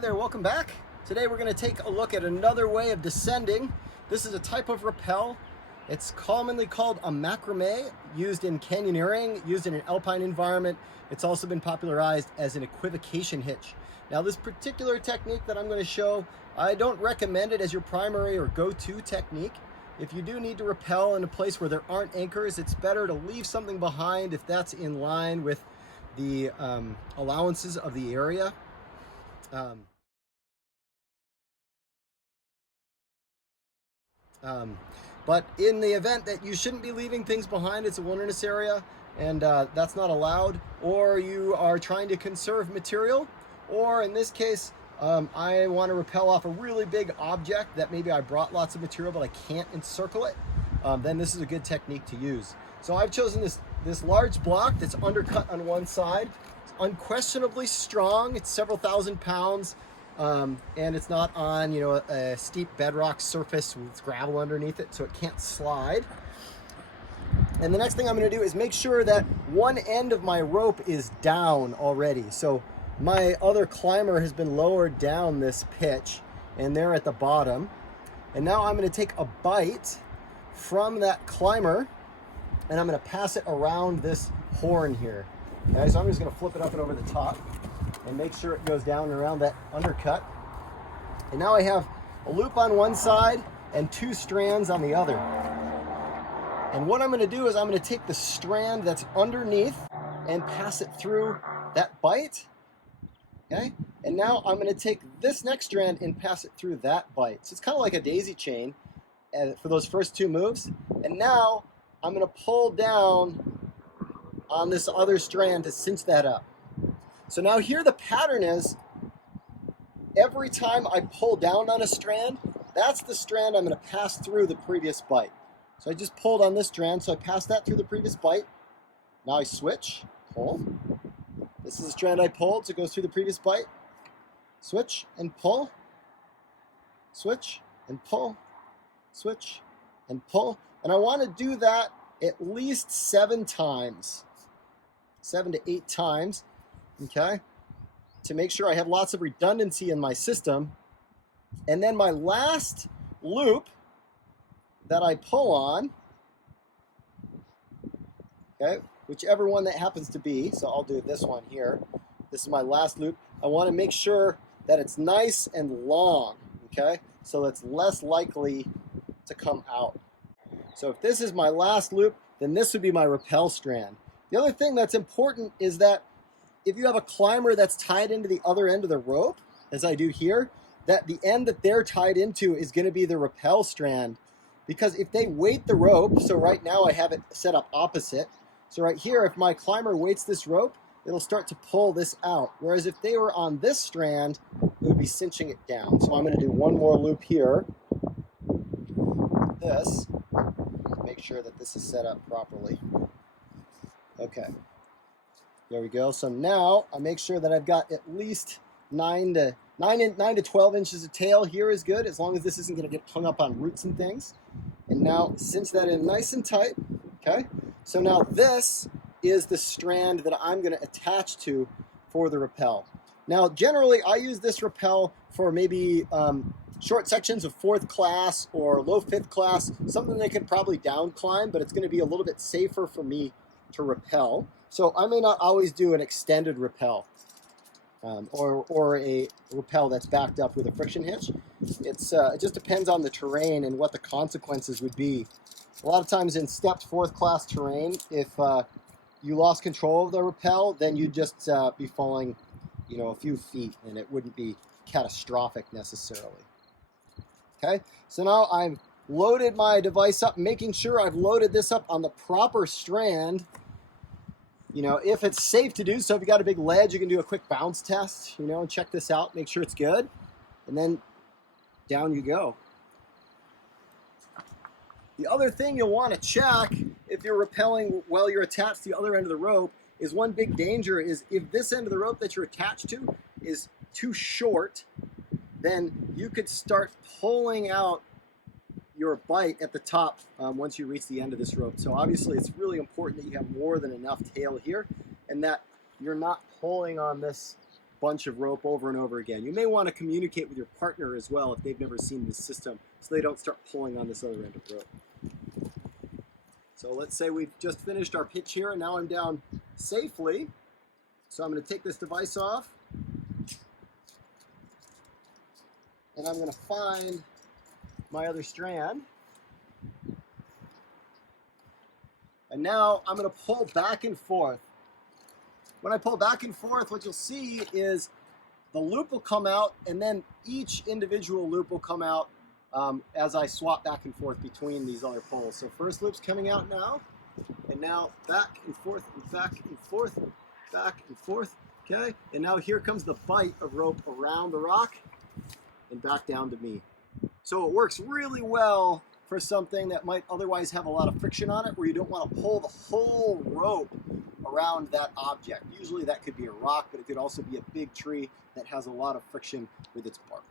there, welcome back. Today we're going to take a look at another way of descending. This is a type of rappel. It's commonly called a macrame, used in canyoneering, used in an alpine environment. It's also been popularized as an equivocation hitch. Now this particular technique that I'm going to show, I don't recommend it as your primary or go-to technique. If you do need to rappel in a place where there aren't anchors, it's better to leave something behind if that's in line with the allowances of the area. But in the event that you shouldn't be leaving things behind, it's a wilderness area and that's not allowed, or you are trying to conserve material, or in this case, I want to rappel off a really big object that maybe I brought lots of material but I can't encircle it, then this is a good technique to use. So I've chosen this large block that's undercut on one side. It's unquestionably strong. It's several thousand pounds. And it's not on, a steep bedrock surface with gravel underneath it, so it can't slide. And the next thing I'm going to do is make sure that one end of my rope is down already. So my other climber has been lowered down this pitch, and they're at the bottom. And now I'm going to take a bite from that climber, and I'm going to pass it around this horn here. Okay, so I'm just going to flip it up and over the top and make sure it goes down and around that undercut. And now I have a loop on one side and two strands on the other. And what I'm going to do is I'm going to take the strand that's underneath and pass it through that bite. Okay? And now I'm going to take this next strand and pass it through that bite. So it's kind of like a daisy chain for those first two moves. And now I'm going to pull down on this other strand to cinch that up. So now here the pattern is, every time I pull down on a strand, that's the strand I'm going to pass through the previous bite. So I just pulled on this strand, so I passed that through the previous bite. Now I switch, pull. This is the strand I pulled, so it goes through the previous bite. Switch and pull. Switch and pull. Switch and pull. And I want to do that at least 7 times. 7 to 8 times. Okay, to make sure I have lots of redundancy in my system. And then my last loop that I pull on, okay, whichever one that happens to be, so I'll do this one here. This is my last loop. I want to make sure that it's nice and long, okay, so it's less likely to come out. So if this is my last loop, then this would be my rappel strand. The other thing that's important is that if you have a climber that's tied into the other end of the rope, as I do here, that the end that they're tied into is going to be the rappel strand. Because if they weight the rope, so right now I have it set up opposite. So right here, if my climber weights this rope, it'll start to pull this out. Whereas if they were on this strand, it would be cinching it down. So I'm going to do one more loop here. This, to make sure that this is set up properly. Okay. There we go. So now I make sure that I've got at least 9 to 12 inches of tail. Here is good, as long as this isn't going to get hung up on roots and things. And now cinch that in nice and tight. Okay. So now this is the strand that I'm going to attach to for the rappel. Now generally I use this rappel for maybe short sections of 4th class or low 5th class, something they could probably down climb, but it's going to be a little bit safer for me to rappel. So I may not always do an extended rappel or a rappel that's backed up with a friction hitch. It just depends on the terrain and what the consequences would be. A lot of times in stepped 4th class terrain, if you lost control of the rappel, then you'd just be falling, a few feet, and it wouldn't be catastrophic necessarily. Okay, so now I've loaded my device up, making sure I've loaded this up on the proper strand. If it's safe to do so, if you got a big ledge, you can do a quick bounce test, and check this out, make sure it's good, and then down you go. The other thing you'll want to check if you're rappelling while you're attached to the other end of the rope is, one big danger is if this end of the rope that you're attached to is too short, then you could start pulling out your bite at the top once you reach the end of this rope. So obviously it's really important that you have more than enough tail here and that you're not pulling on this bunch of rope over and over again. You may want to communicate with your partner as well if they've never seen this system, so they don't start pulling on this other end of rope. So let's say we've just finished our pitch here, and now I'm down safely. So I'm going to take this device off, and I'm going to find my other strand. And now I'm going to pull back and forth. When I pull back and forth, what you'll see is the loop will come out, and then each individual loop will come out as I swap back and forth between these other poles. So first loop's coming out now, and now back and forth and back and forth, back and forth, okay? And now here comes the bite of rope around the rock and back down to me. So it works really well for something that might otherwise have a lot of friction on it, where you don't want to pull the whole rope around that object. Usually that could be a rock, but it could also be a big tree that has a lot of friction with its bark.